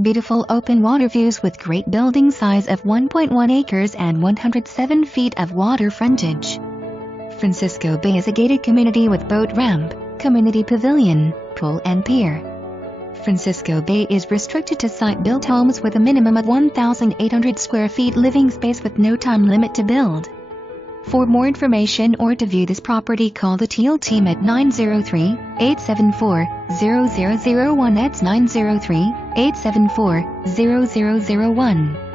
Beautiful open water views with great building size of 1.1 acres and 107 feet of water frontage. Francisco Bay is a gated community with boat ramp, community pavilion, pool and pier. Francisco Bay is restricted to site-built homes with a minimum of 1,800 square feet living space with no time limit to build. For more information or to view this property, call the Teel team at 903-874-0001. That's 903-874-0001.